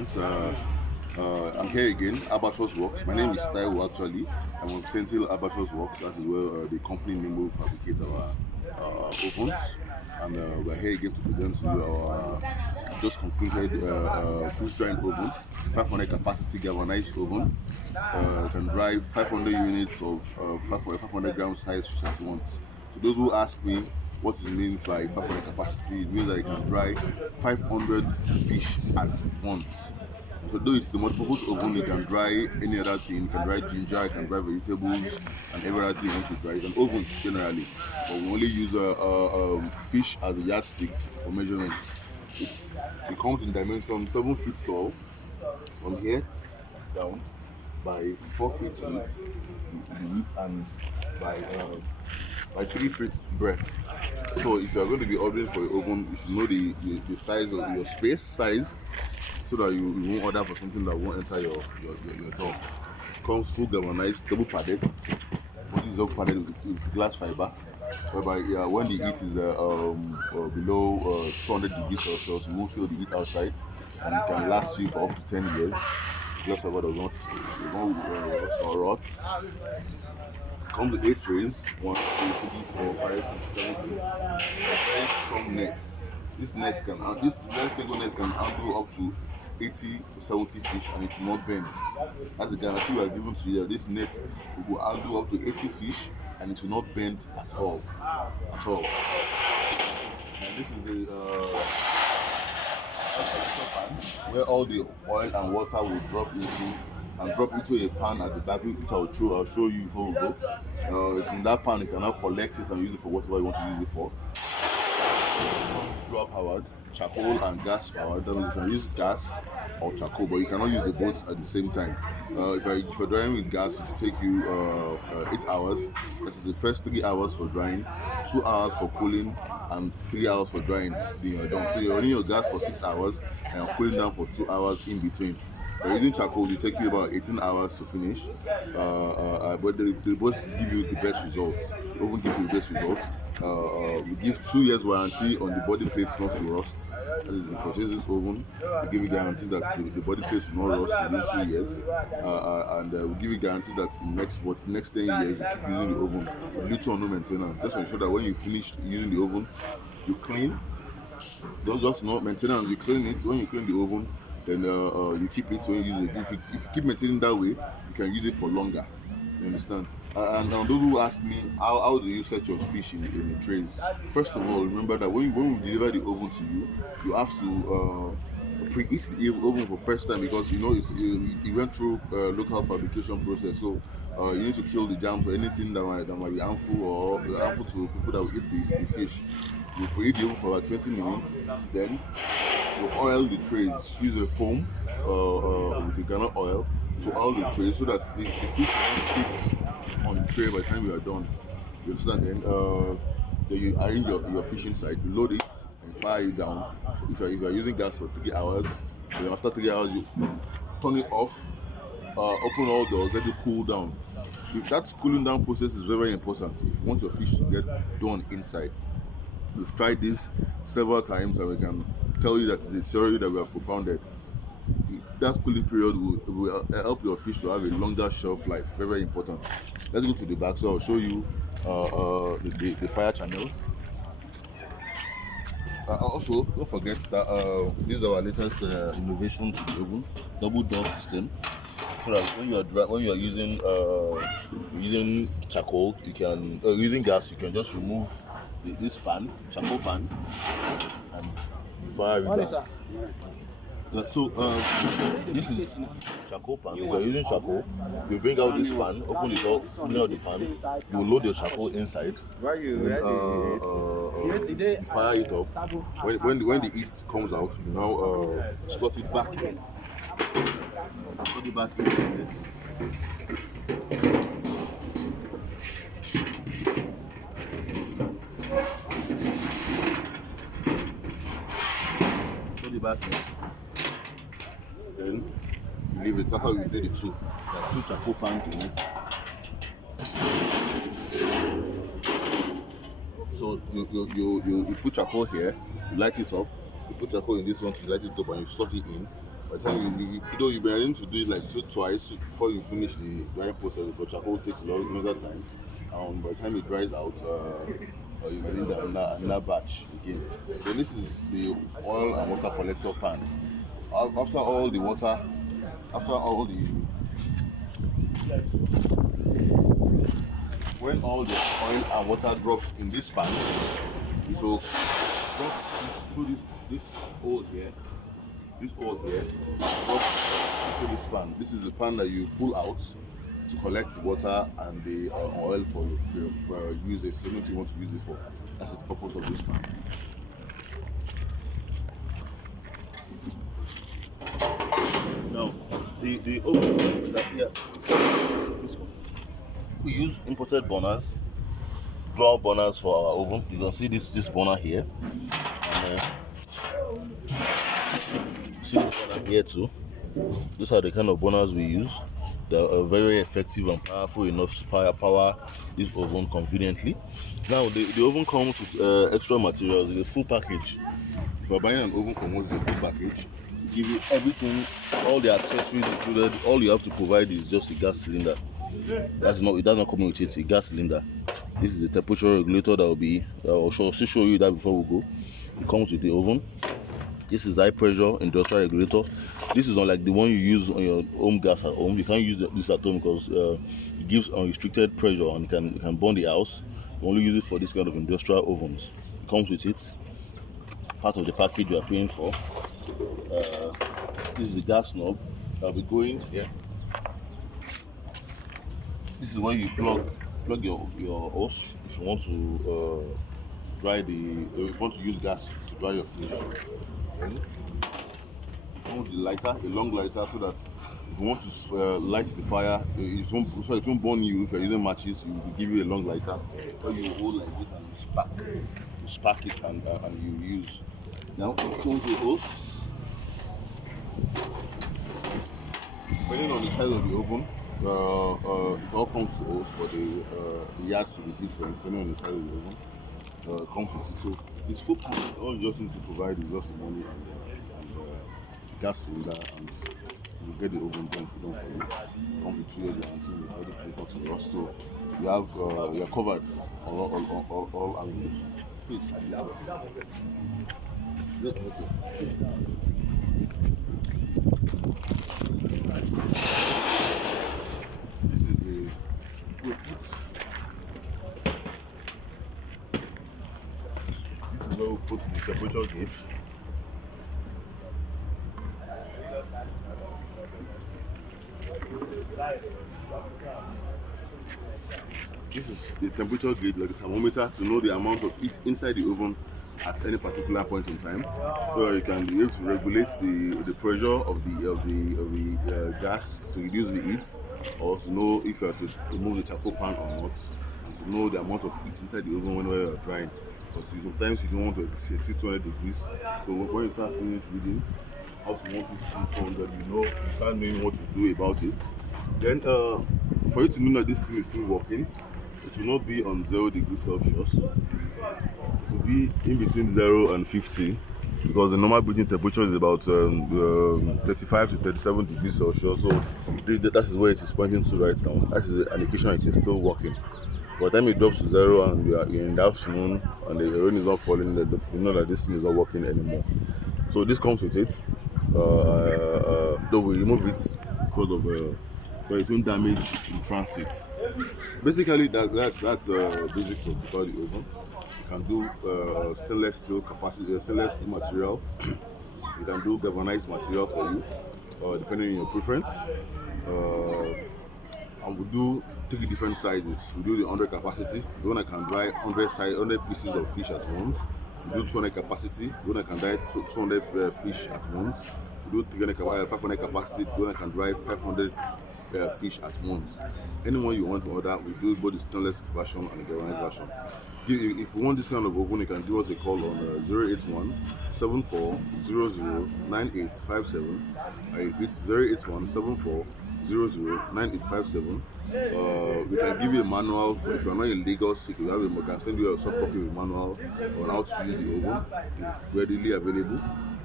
Elegance. I'm here again, Albatross Works. My name is Taiwo actually. I'm on Sentinel Albatross Works. That is where the company name will fabricate our ovens. And we're here again to present to you our just completed freeze drying oven, 500 capacity galvanized oven. Can dry 500 units of 500 gram size fish at once. So those who ask me what it means by 500 capacity, it means that you can dry 500 fish at once. So though it's the multi-purpose oven, you can dry any other thing. You can dry ginger, you can dry vegetables, and every other thing you want to dry. It's an oven generally, but we only use fish as a yardstick for measurement. It comes in dimension 7 feet tall from here down by 4 feet width and by 3 feet breadth. So if you are going to be ordering for your oven, you should know the size of your space size, so that you won't order for something that won't enter your door. It comes full galvanized, double padded. What is double padded with glass fiber, whereby when the heat is below 200 degrees Celsius, you won't feel the heat outside, and it can last you for up to 10 years. Glass fiber does not rot. Comes with 8 trays, 1, 2, 3, 4, 5, 6, 7, 8. Very strong nets. This very single net can handle up to 80 to 70 fish, and it will not bend. That's the guarantee we are giving to you. This net will handle up to 80 fish, and it will not bend at all. And this is the pan where all the oil and water will drop into a pan at the back, which I'll show you before we go. It's in that pan. You can now collect it and use it for whatever you want to use it for. Straw powered, charcoal and gas powered. That means you can use gas or charcoal, but you cannot use the both at the same time. If you're drying with gas, it will take you 8 hours. That is the first 3 hours for drying, 2 hours for cooling, and 3 hours for drying. Then you're done. So you're running your gas for 6 hours and you're cooling down for 2 hours in between. Using charcoal, it will take you about 18 hours to finish, but they both give you the best results. The oven gives you the best results. We give 2 years warranty on the body plates not to rust. That is, if you purchase this oven, we give you guarantee that the body plates will not rust within 2 years, and we give you guarantee that for the next 10 years you keep using the oven with little or no maintenance. Just to ensure that when you finish using the oven, you clean. Just not maintenance. You clean it. When you clean the oven, then you keep it when you use it. If you keep maintaining that way, you can use it for longer. You understand? And those who ask me, how do you set your fish in the trays? First of all, remember that when we deliver the oven to you, you have to preheat the oven for first time, because it went through local fabrication process. So you need to kill the germs or anything that might be harmful or harmful to people that will eat the fish. You preheat the oven for about 20 minutes, then you oil the trays. Use a foam with the granite oil to oil the trays so that the fish won't stick on the tray by the time you are done. You understand? Then you arrange your fish inside, you load it and fire it down. If you are using gas for 3 hours, then after 3 hours you turn it off, open all doors, let it cool down. If that cooling down process is very, very important if you want your fish to get done inside. We've tried this several times and we can tell you that it's a theory that we have propounded. That cooling period will help your fish to have a longer shelf life. Very, very important. Let's go to the back. So I'll show you the fire channel. Also, don't forget that this is our latest innovation to the oven, double door system. So that when you are using charcoal, you can using gas, you can just remove this charcoal pan, and fire it down. So this is charcoal pan. If you are using charcoal, you bring out this pan, open the door, near the pan, you load your charcoal inside, then fire it up. When the heat comes out, you now slot it back in. Put it back in like this. Put it back in. Then you leave it. That's how you do the two. There are 2 charcoal pans in it. So you put charcoal here, you light it up. You put charcoal in this one to light it up, and you slot it in. By the time you've been able to do it like twice before you finish the drying process, because charcoal takes a lot another time. By the time it dries out, you will need another batch again. So this is the oil and water collector pan. After all the water, after all the when all the oil and water drops in this pan, so drop through this hole here, drop into this pan. This is the pan that you pull out to collect water and the oil for usage. So if you want to use it for, that's the purpose of this pan. Now, the oven that here, this one. We use imported burners, dual burners for our oven. You can see this burner here, and see this burner here too. These are the kind of burners we use. They are very effective and powerful enough to power this oven conveniently. Now the oven comes with extra materials. It's a full package. If you're buying an oven from us, it's a full package. Give you everything, all the accessories included. All you have to provide is just a gas cylinder. It does not come with it. It's a gas cylinder. This is a temperature regulator that will be. I'll still show you that before we go. It comes with the oven. This is high pressure industrial regulator. This is unlike the one you use on your home gas at home. You can't use this at home because it gives unrestricted pressure and it can burn the house. You only use it for this kind of industrial ovens. It comes with it. Part of the package you are paying for. This is the gas knob that will be going here. This is where you plug your hose if you want to if you want to use gas to dry your fish. You want the lighter, a long lighter, so that if you want to light the fire, it won't burn you. If you're using matches, it will give you a long lighter. Or you hold like this and you spark it and you use. Now, comes the hose. Depending on the size of the oven, it all comes to hose, but the yards will be different depending on the size of the oven. Comes with it. So it's full package. All you just need to provide is just the money and gas cylinder, and you get the oven done for you. Comes with 2 years guarantee with all the paper to rust. So you are covered on all angles. Please. This is where we put the temperature gauge. This is the temperature gauge, like a thermometer, to know the amount of heat inside the oven at any particular point in time, so you can be able to regulate the pressure of the gas to reduce the heat, or to know if you have to remove the charcoal pan or not, and to know the amount of heat inside the oven whenever you are drying. Because sometimes you don't want to exceed 200 degrees. So when you start seeing it reading up to 150, 200, you start knowing what to do about it. Then for you to know that this thing is still working, it will not be on 0 degrees Celsius. It will be in between 0 and 50, because the normal breathing temperature is about 35 to 37 degrees Celsius. So that is where it is pointing to right now. That is an indication it is still working. By the time it drops to 0 and you're in the afternoon and the rain is not falling, you know that this thing is not working anymore. So this comes with it. Though we remove it because of so it won't damage in transit. Basically, that's basic to the oven. You can do stainless steel material. You can do galvanized material for you, depending on your preference. And we do 3 different sizes. We do the 100 capacity, the one that can dry 100 pieces of fish at once. We do 200 capacity, the one that can dry 200 fish at once. We do 500 capacity, the one that can dry 500 fish at once. Anyone you want to order, we do both the stainless version and the galvanized version. If you want this kind of oven, you can give us a call on 081 7400 9857. I repeat, 081 74009857. We can give you a manual if you're not in Lagos. We can send you a soft copy of a manual on how to use the oven. It's readily available.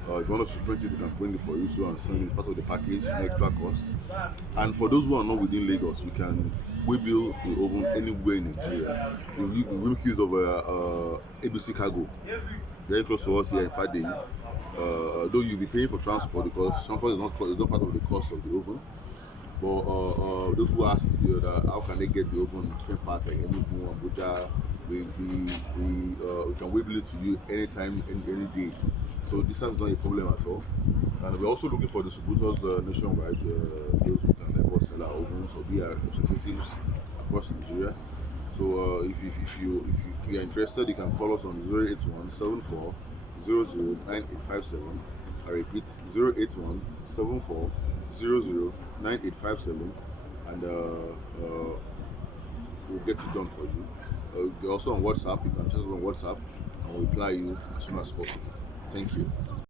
If you want us to print it, we can print it for you so and send it part of the package, no extra cost. And for those who are not within Lagos, we can waybill the oven anywhere in Nigeria. We make use of ABC Cargo, very close to us here in Fade. Though you'll be paying for transport because transport is not part of the cost of the oven. But those who ask that how can they get the oven in different parts like Enugu, Abuja, we can waybill it to you anytime, any day. So distance is not a problem at all. And we're also looking for distributors nationwide, those who can help us sell our ovens or be our representatives across Nigeria. So if you are interested, you can call us on 081 74 009857. I repeat, 081 74 009857, and we'll get it done for you. We're also on WhatsApp. You can chat us on WhatsApp and we'll reply you as soon as possible. Thank you.